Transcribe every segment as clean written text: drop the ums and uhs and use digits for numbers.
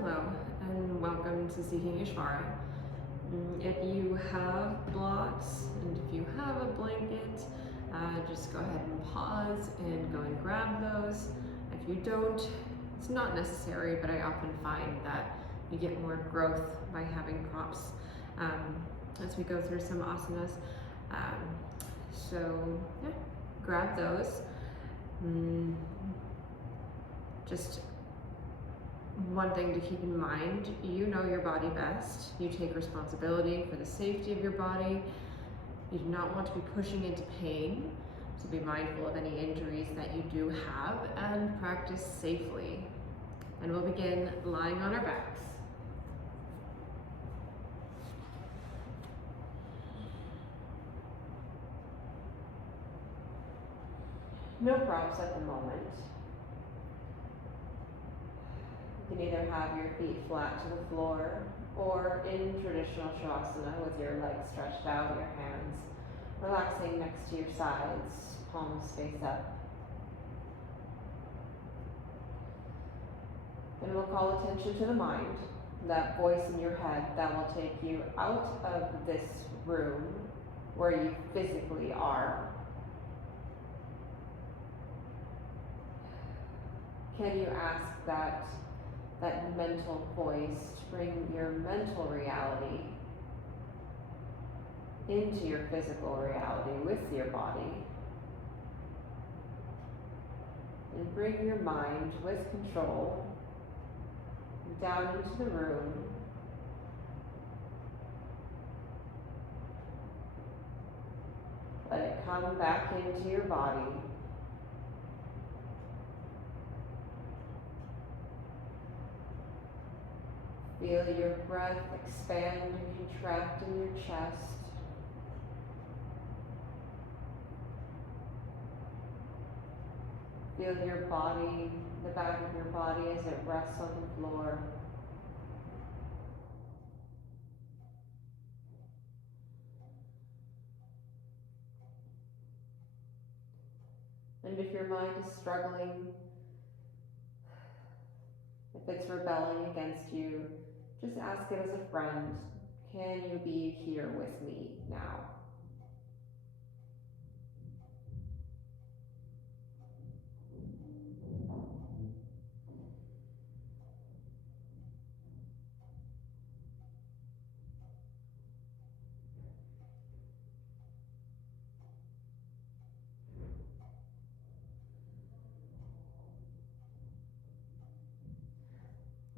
Hello, and welcome to Seeking Ishvara. If you have blocks and if you have a blanket, just go ahead and pause and go and grab those. If you don't, it's not necessary, but I often find that you get more growth by having props as we go through some asanas. So yeah, grab those. Just one thing to keep in mind, you know your body best. You take responsibility for the safety of your body. You do not want to be pushing into pain, so be mindful of any injuries that you do have and practice safely. And we'll begin lying on our backs. No props at the moment. You can either have your feet flat to the floor or in traditional shavasana with your legs stretched out, your hands relaxing next to your sides, palms face up. And we'll call attention to the mind, that voice in your head that will take you out of this room where you physically are. Can you ask that mental voice to bring your mental reality into your physical reality with your body, and bring your mind with control down into the room, let it come back into your body. Feel your breath expand and contract in your chest. Feel your body, the back of your body as it rests on the floor. And if your mind is struggling, if it's rebelling against you, just ask it as a friend, can you be here with me now?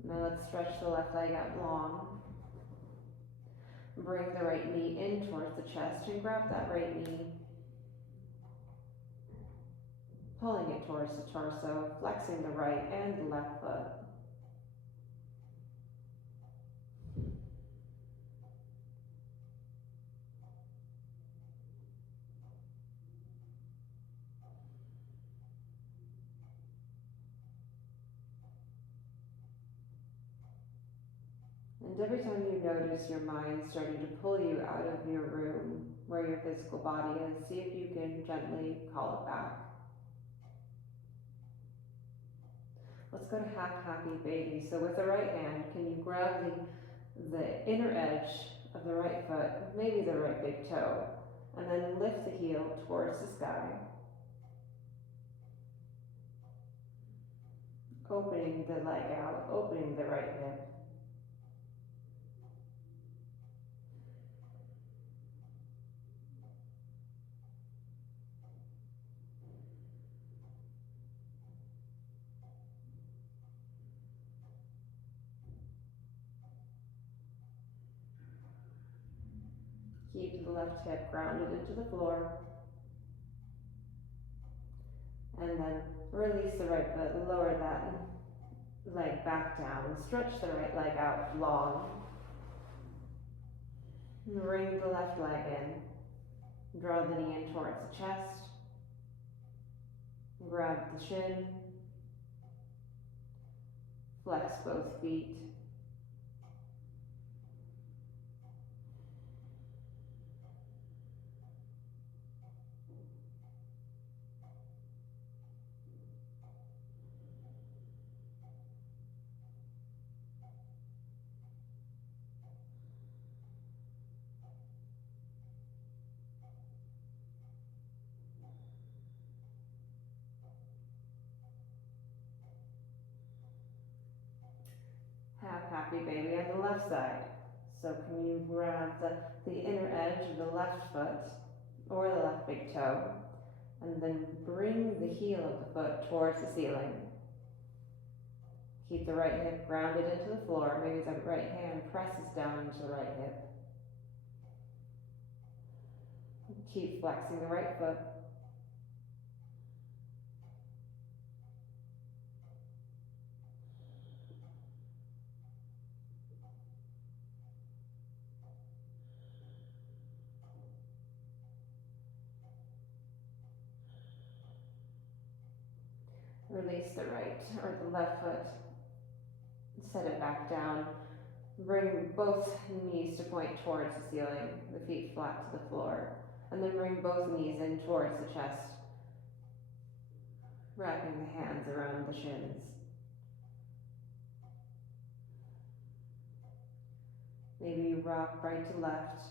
Now let's stretch the left leg out long. Bring the right knee in towards the chest and grab that right knee, pulling it towards the torso, flexing the right and the left foot. And every time you notice your mind starting to pull you out of your room where your physical body is, see if you can gently call it back. Let's go to half happy baby. So with the right hand, can you grab the inner edge of the right foot, maybe the right big toe, and then lift the heel towards the sky. Opening the leg out, opening the right hip. Keep the left hip grounded into the floor. And then release the right foot, lower that leg back down. Stretch the right leg out long. Bring the left leg in. Draw the knee in towards the chest. Grab the shin. Flex both feet. happy baby on the left side. So can you grab the inner edge of the left foot or the left big toe, and then bring the heel of the foot towards the ceiling. Keep the right hip grounded into the floor. Maybe the right hand presses down into the right hip. Keep flexing the right foot. Release the right or the left foot. Set it back down. Bring both knees to point towards the ceiling, the feet flat to the floor. And then bring both knees in towards the chest. Wrapping the hands around the shins. Maybe you rock right to left.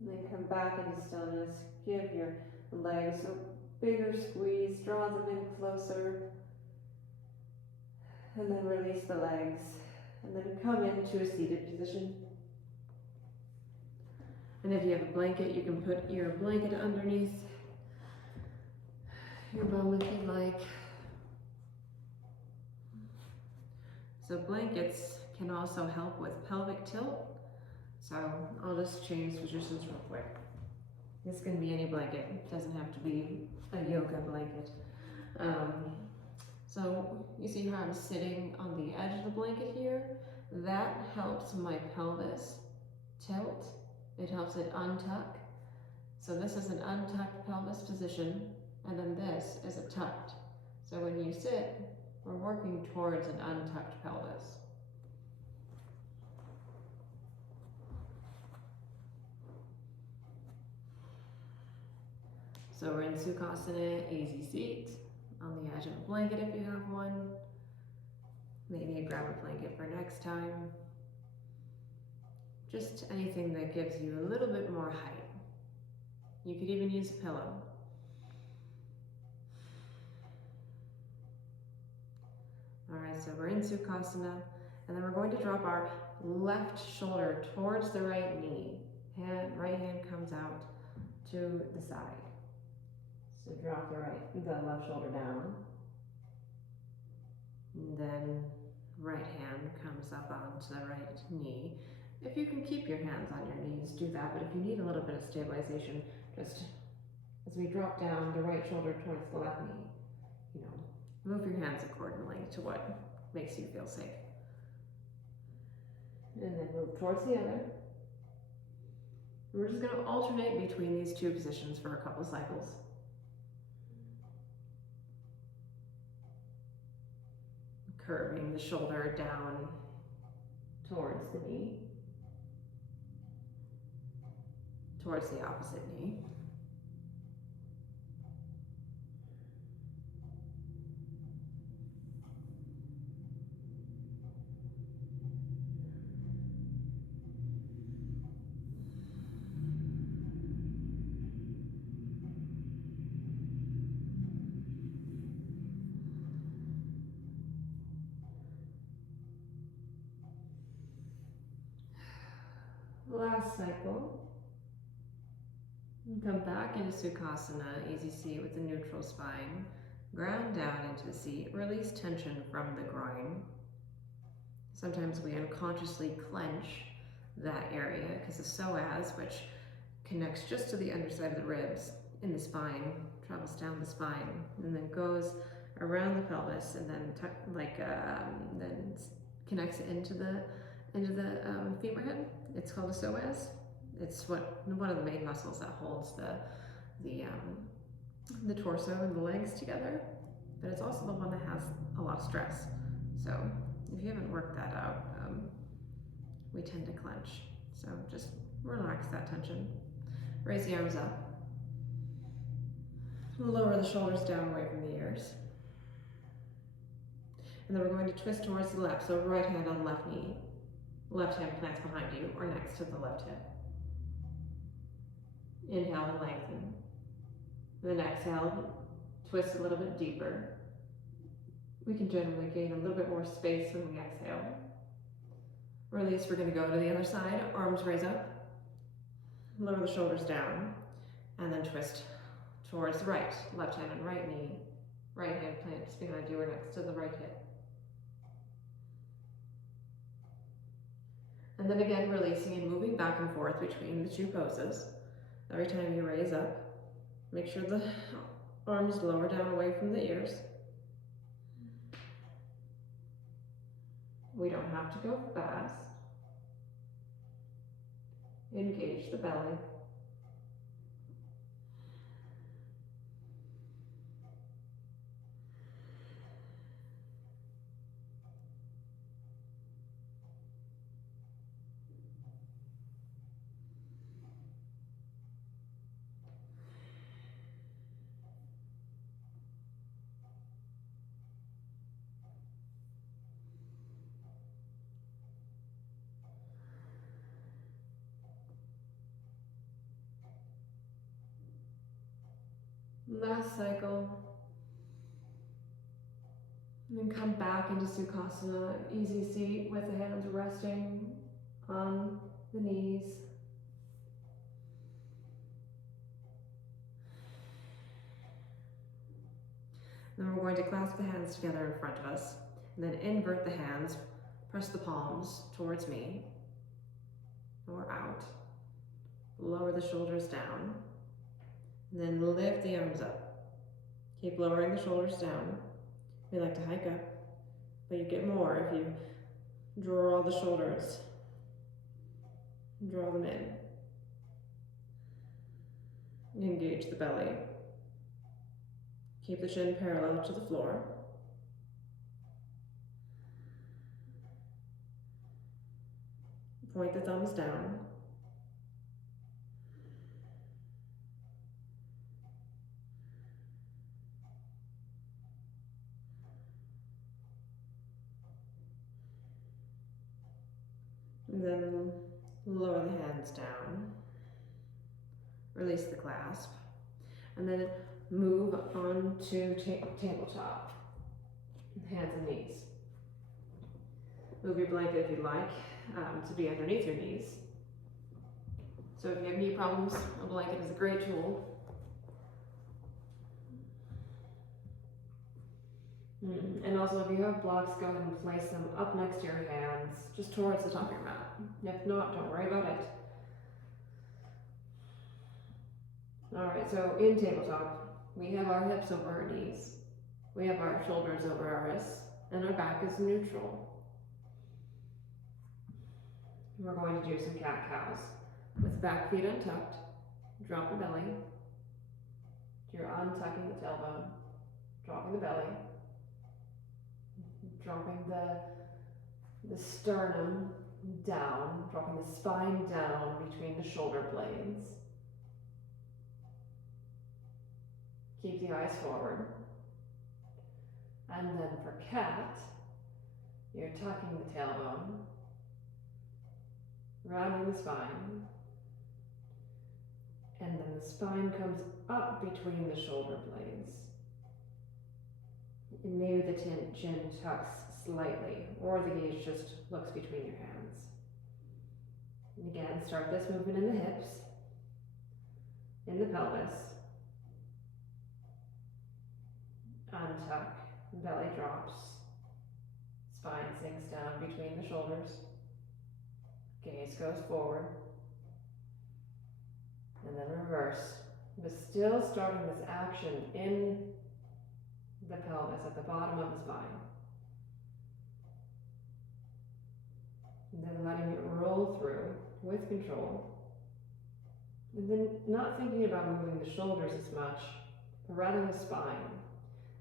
And then come back into stillness. Give your legs a bigger squeeze, draw them in closer. And then release the legs. And then come into a seated position. And if you have a blanket, you can put your blanket underneath your bum if you'd like. So blankets can also help with pelvic tilt. So I'll just change positions real quick. This can be any blanket. It doesn't have to be a yoga blanket. So you see how I'm sitting on the edge of the blanket here? That helps my pelvis tilt. It helps it untuck. So this is an untucked pelvis position, and then this is a tucked. So when you sit, we're working towards an untucked pelvis. So we're in Sukhasana, easy seat, on the edge of a blanket if you have one. Maybe you grab a blanket for next time. Just anything that gives you a little bit more height. You could even use a pillow. All right, so we're in Sukhasana, and then we're going to drop our left shoulder towards the right knee. Right hand comes out to the side. So drop the left shoulder down. And then right hand comes up onto the right knee. If you can keep your hands on your knees, do that. But if you need a little bit of stabilization, just as we drop down the right shoulder towards the left knee, move your hands accordingly to what makes you feel safe. And then move towards the other. We're just going to alternate between these two positions for a couple cycles. Curving the shoulder down towards the knee, towards the opposite knee. Last cycle. Come back into Sukhasana, easy seat with the neutral spine. Ground down into the seat, release tension from the groin. Sometimes we unconsciously clench that area because the psoas, which connects just to the underside of the ribs in the spine, travels down the spine, and then goes around the pelvis, and then then connects into the femur head. It's called a psoas. It's one of the main muscles that holds the torso and the legs together, but it's also the one that has a lot of stress. So if you haven't worked that out, we tend to clench. So just relax that tension. Raise the arms up. Lower the shoulders down away from the ears. And then we're going to twist towards the left, so right hand on left knee. Left hand plants behind you or next to the left hip. Inhale and lengthen. Then exhale, twist a little bit deeper. We can generally gain a little bit more space when we exhale. Release, we're going to go to the other side, arms raise up, lower the shoulders down, and then twist towards the right. Left hand on right knee, right hand plants behind you or next to the right hip. And then again, releasing and moving back and forth between the two poses. Every time you raise up, make sure the arms lower down away from the ears. We don't have to go fast. Engage the belly. Last cycle. And then come back into Sukhasana, easy seat with the hands resting on the knees. Then we're going to clasp the hands together in front of us, and then invert the hands, press the palms towards me, and we're out. Lower the shoulders down, and then lift the arms up. Keep lowering the shoulders down. We like to hike up, but you get more if you draw the shoulders, draw them in. Engage the belly. Keep the chin parallel to the floor. Point the thumbs down. And then lower the hands down. Release the clasp. And then move on to tabletop. Hands and knees. Move your blanket if you'd like to be underneath your knees. So if you have knee problems, a blanket is a great tool. And also if you have blocks, go ahead and place them up next to your hands, just towards the top of your mat. If not, don't worry about it. Alright, so in tabletop, we have our hips over our knees. We have our shoulders over our wrists, and our back is neutral. We're going to do some cat-cows. With back feet untucked, drop the belly. You're untucking the tailbone, dropping the belly, dropping the sternum down, dropping the spine down between the shoulder blades. Keep the eyes forward. And then for cat, you're tucking the tailbone, rounding the spine, and then the spine comes up between the shoulder blades. And maybe the chin tucks slightly, or the gaze just looks between your hands. And again, start this movement in the hips, in the pelvis. Untuck, belly drops, spine sinks down between the shoulders, gaze goes forward, and then reverse. But still starting this action in the pelvis, at the bottom of the spine. And then letting it roll through with control. And then not thinking about moving the shoulders as much, but rather the spine.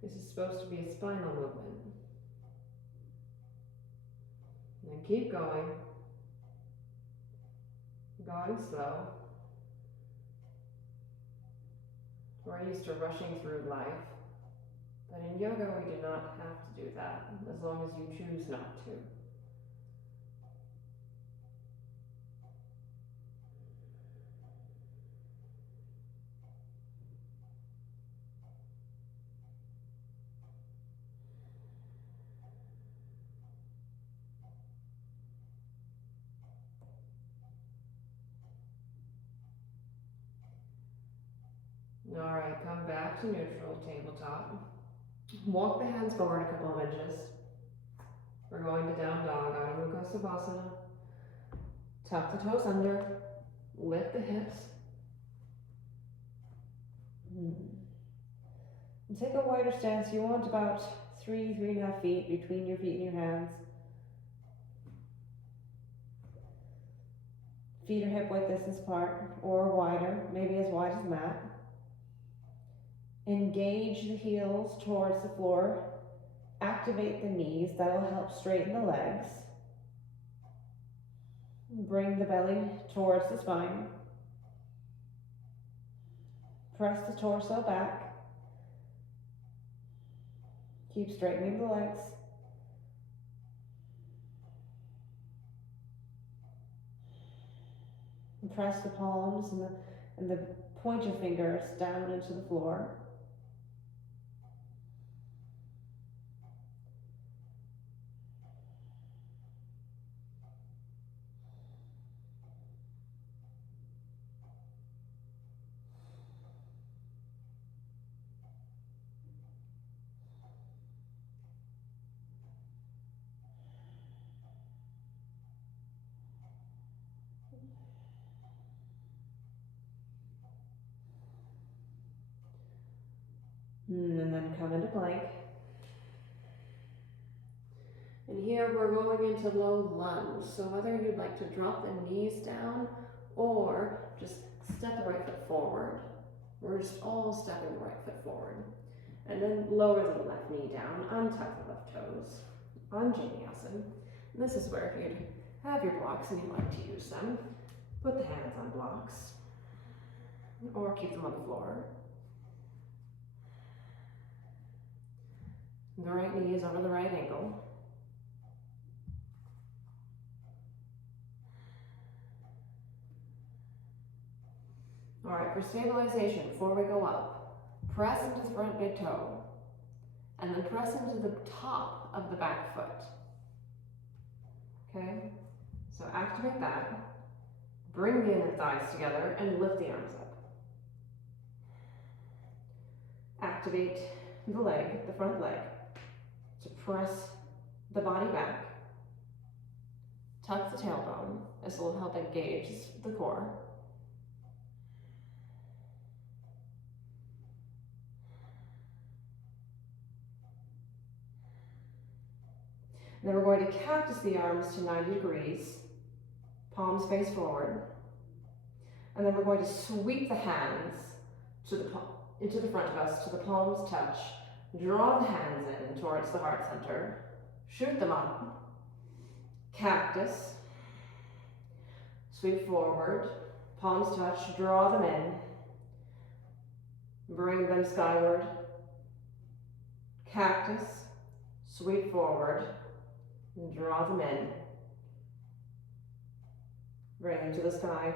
This is supposed to be a spinal movement. And then keep going. Going slow. We're used to rushing through life. But in yoga, we do not have to do that, as long as you choose not to. All right, come back to neutral, tabletop. Walk the hands forward a couple of inches. We're going to down dog, Adho Mukha Savasana. Tuck the toes under, lift the hips. And take a wider stance. You want about 3.5 feet between your feet and your hands. Feet are hip width distance apart or wider, maybe as wide as mat. Engage the heels towards the floor. Activate the knees, that will help straighten the legs. Bring the belly towards the spine. Press the torso back. Keep straightening the legs. And press the palms and the pointer fingers down into the floor. And then come into plank. And here we're going into low lunge. So whether you'd like to drop the knees down or just step the right foot forward, we're just all stepping the right foot forward. And then lower the left knee down, untuck the left toes, Anjaneyasana. This is where if you'd have your blocks and you'd like to use them, put the hands on blocks or keep them on the floor. The right knee is over the right ankle. All right, for stabilization, before we go up, press into the front big toe, and then press into the top of the back foot. Okay, so activate that. Bring the inner thighs together and lift the arms up. Activate the leg, the front leg, to press the body back. Tuck the tailbone. This will help engage the core. Then we're going to cactus the arms to 90 degrees, palms face forward. And then we're going to sweep the hands into the front of us, to the palms touch. Draw the hands in towards the heart center. Shoot them up. Cactus. Sweep forward. Palms touch. Draw them in. Bring them skyward. Cactus. Sweep forward. And draw them in. Bring them to the sky.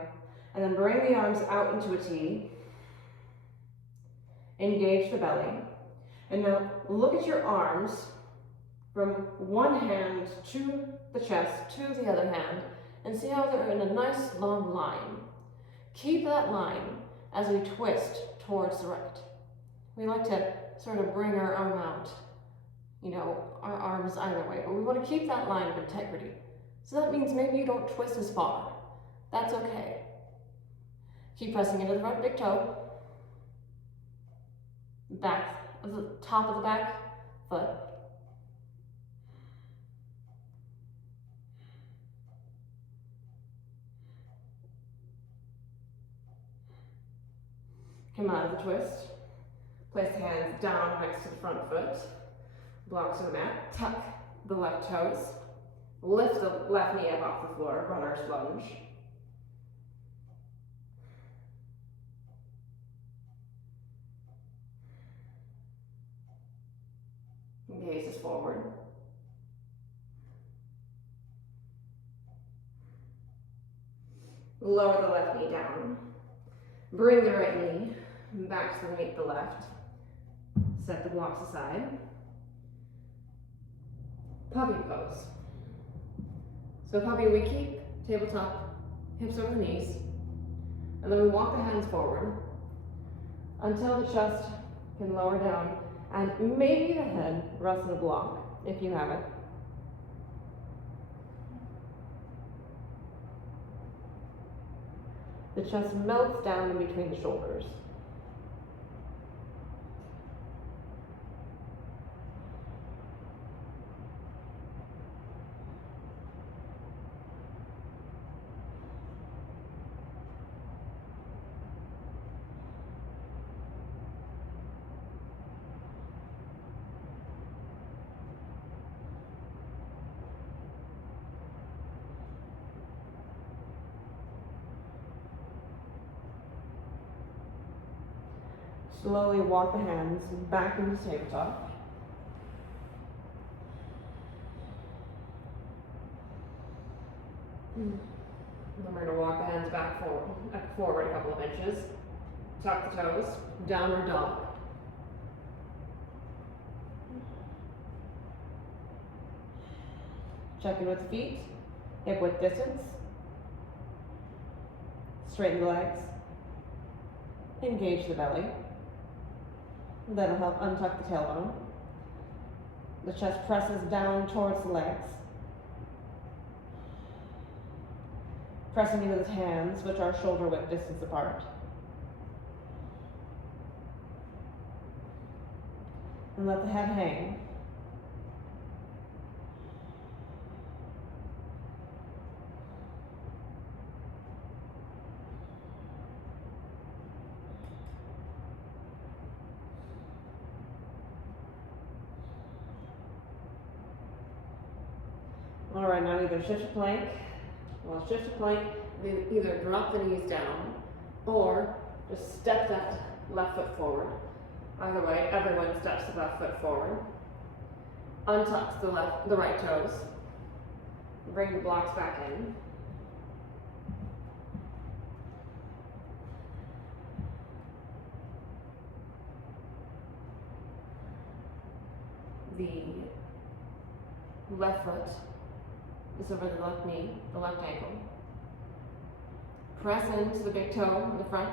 And then bring the arms out into a T. Engage the belly. And now look at your arms from one hand to the chest to the other hand and see how they're in a nice long line. Keep that line as we twist towards the right. We like to sort of bring our arm out, our arms either way, but we want to keep that line of integrity. So that means maybe you don't twist as far. That's okay. Keep pressing into the front big toe. Back of the top of the back foot. Come out of the twist. Place the hands down next to the front foot. Blocks on the mat. Tuck the left toes. Lift the left knee up off the floor. Runner's lunge. Gazes forward. Lower the left knee down. Bring the right knee back to meet the left. Set the blocks aside. Puppy pose. So puppy, we keep tabletop, hips over the knees, and then we walk the hands forward until the chest can lower down and maybe the head rests in a block if you have it. The chest melts down in between the shoulders. Slowly walk the hands back into tabletop. Then we're going to walk the hands back forward a couple of inches. Tuck the toes, downward dog. Check in with the feet, hip width distance. Straighten the legs. Engage the belly. That'll help untuck the tailbone. The chest presses down towards the legs. Pressing into the hands, which are shoulder width distance apart. And let the head hang. All right, now either shift to plank. Well, shift to plank, either drop the knees down or just step that left foot forward. Either way, everyone steps the left foot forward. Untucks the right toes. Bring the blocks back in. The left foot is over the left knee, the left ankle. Press into the big toe in the front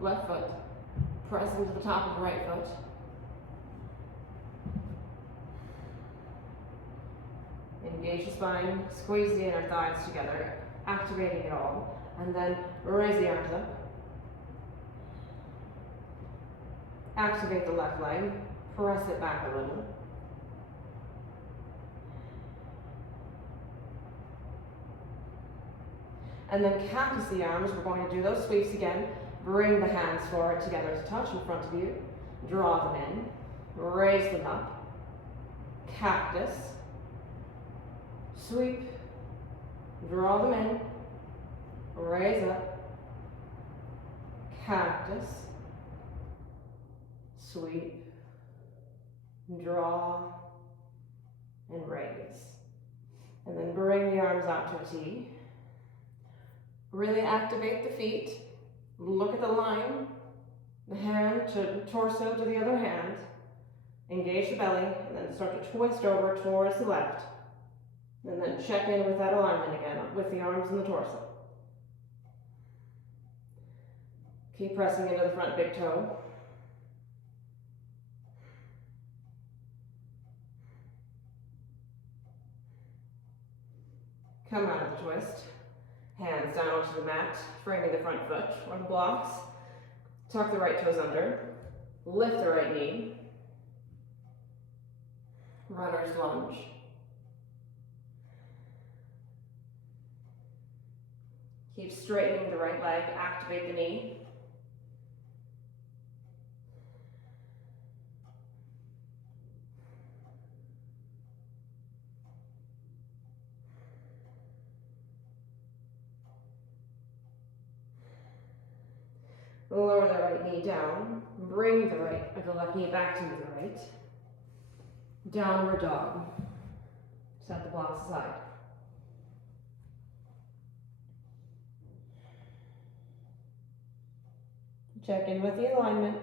left foot. Press into the top of the right foot. Engage the spine, squeeze the inner thighs together, activating it all, and then raise the arms up. Activate the left leg, press it back a little. And then cactus the arms. We're going to do those sweeps again. Bring the hands forward together to touch in front of you. Draw them in. Raise them up. Cactus. Sweep. Draw them in. Raise up. Cactus. Sweep. Draw. And raise. And then bring the arms out to a T. Really activate the feet. Look at the line. The hand to torso to the other hand. Engage the belly, and then start to twist over towards the left. And then check in with that alignment again, with the arms and the torso. Keep pressing into the front big toe. Come out of the twist. Hands down onto the mat, framing the front foot or the blocks. Tuck the right toes under. Lift the right knee. Runner's lunge. Keep straightening the right leg, activate the knee. Lower the right knee down. Bring the left knee back to the right. Downward dog. Set the blocks aside. Check in with the alignment.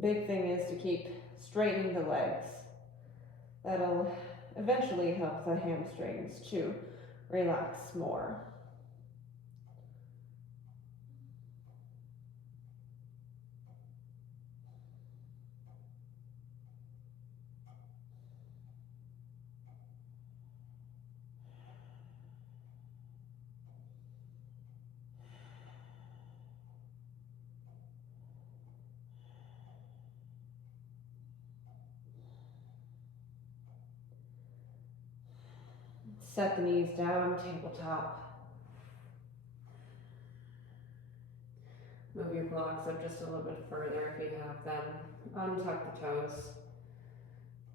Big thing is to keep straightening the legs. That'll eventually help the hamstrings to relax more. Set the knees down, tabletop. Move your blocks up just a little bit further if you have them. Untuck the toes.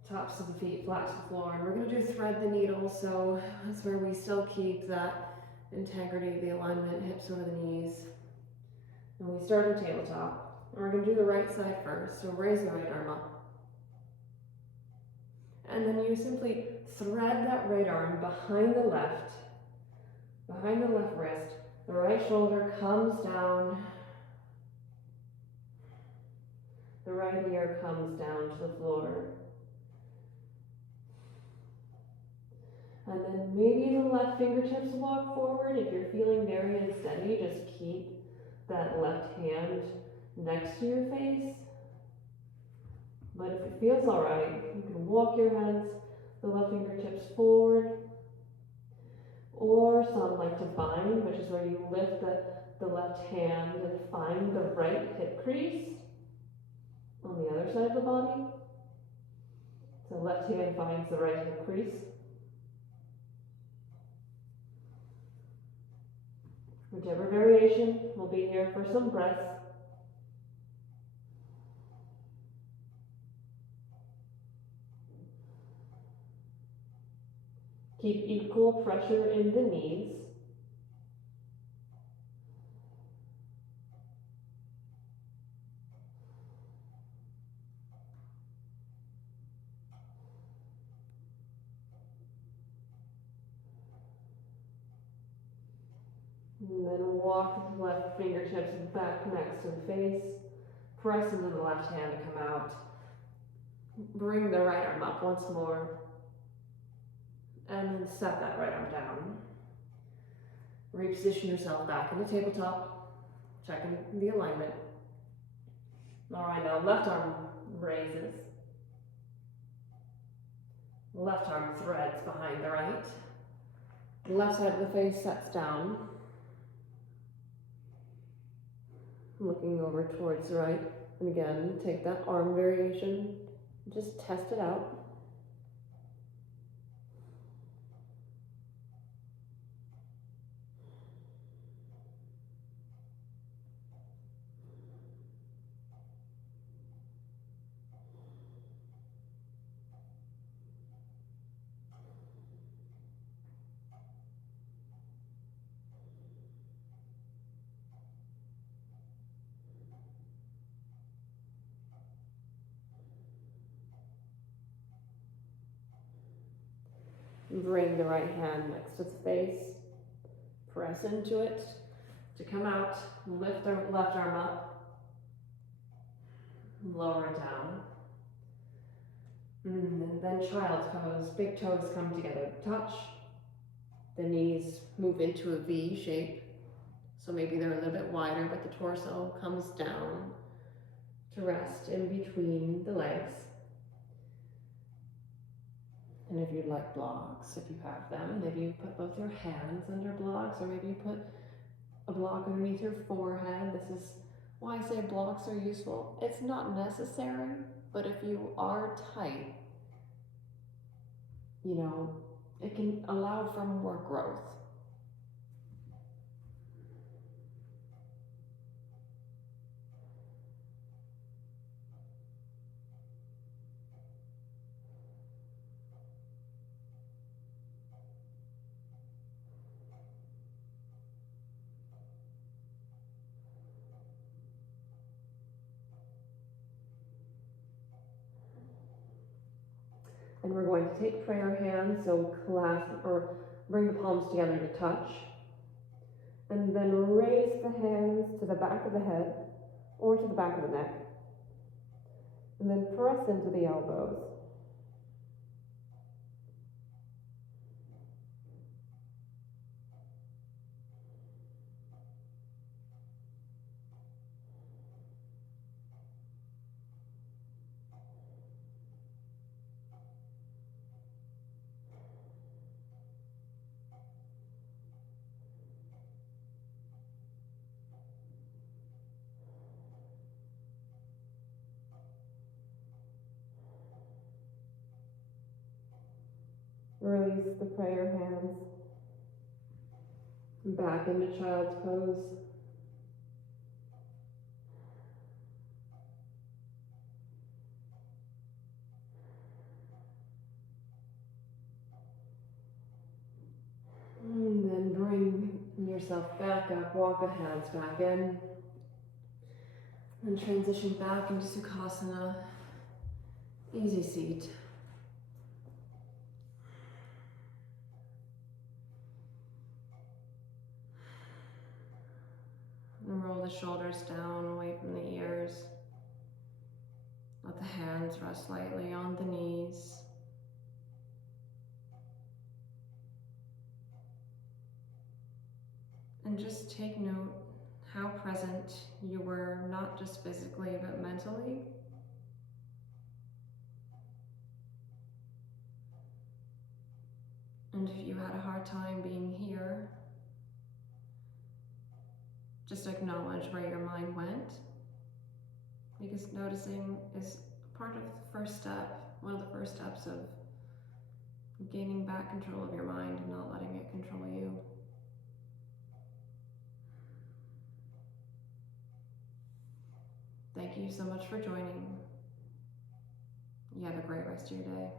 Tops of the feet flat to the floor. And we're going to do thread the needle, so that's where we still keep that integrity, the alignment, hips over the knees. And we start at tabletop. And we're going to do the right side first, so raise the right arm up. And then you simply thread that right arm behind the left wrist. The right shoulder comes down. The right ear comes down to the floor. And then maybe the left fingertips walk forward. If you're feeling very unsteady, just keep that left hand next to your face. But if it feels all right, you can walk your hands, the left fingertips forward. Or some like to bind, which is where you lift the left hand and find the right hip crease on the other side of the body. So left hand finds the right hip crease. Whichever variation, we'll be here for some breaths. Keep equal pressure in the knees. And then walk the left fingertips back next to the face. Press into the left hand to come out. Bring the right arm up once more. And then set that right arm down. Reposition yourself back in the tabletop. Checking the alignment. All right, now left arm raises. Left arm threads behind the right. Left side of the face sets down. Looking over towards the right. And again, take that arm variation. Just test it out. Bring the right hand next to the face. Press into it to come out. Lift the left arm up. Lower it down. And then child's pose. Big toes come together. Touch. The knees move into a V shape. So maybe they're a little bit wider, but the torso comes down to rest in between the legs. And if you'd like blocks, if you have them, maybe you put both your hands under blocks, or maybe you put a block underneath your forehead. This is why I say blocks are useful. It's not necessary, but if you are tight, you know, it can allow for more growth. And we're going to take prayer hands, so clasp or bring the palms together to touch. And then raise the hands to the back of the head or to the back of the neck. And then press into the elbows. Release the prayer hands. Back into child's pose. And then bring yourself back up, walk the hands back in. And transition back into Sukhasana, easy seat. And roll the shoulders down away from the ears. Let the hands rest lightly on the knees. And just take note how present you were, not just physically, but mentally. And if you had a hard time being here, just acknowledge where your mind went, because noticing is part of the first step, one of the first steps of gaining back control of your mind and not letting it control you. Thank you so much for joining. You have a great rest of your day.